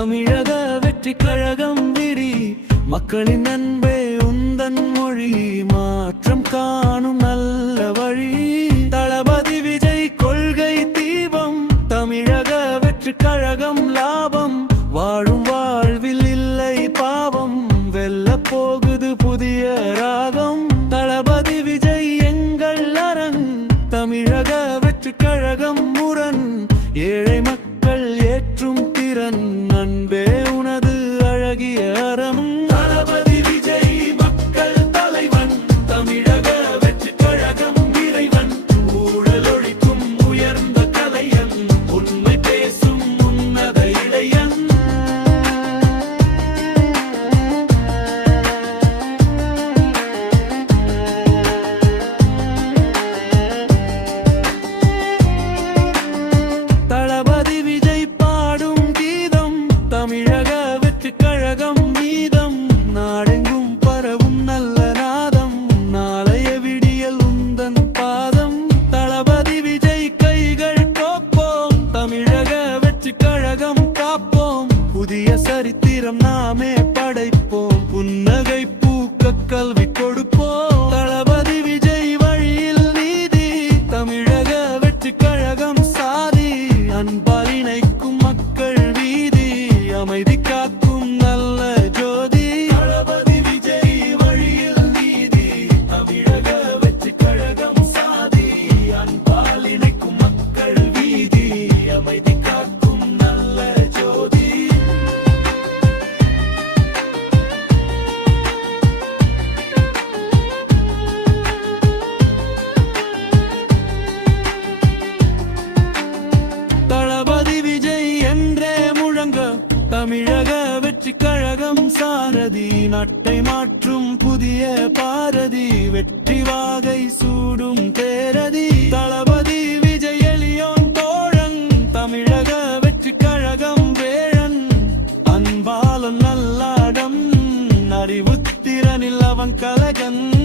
தமிழக வெற்றி கழகம் விரி மக்களின் அன்பே உந்தன் மொழி மாற்றம் காணும் நல்ல வழி. தளபதி விஜய் கொள்கை தீபம் தமிழக வெற்றி கழகம் லாபம். தமிழக வெற்றி கழகம் சாரதி நாட்டை மாற்றும் புதிய பாரதி வெற்றி வாகை சூடும் தேரதி. தளபதி விஜய் எளியோன் தோழன் தமிழக வெற்றி கழகம் வேழன். அன்பாலும் நல்லாடம் அறிவுத்திறனில் அவன் கலகன்.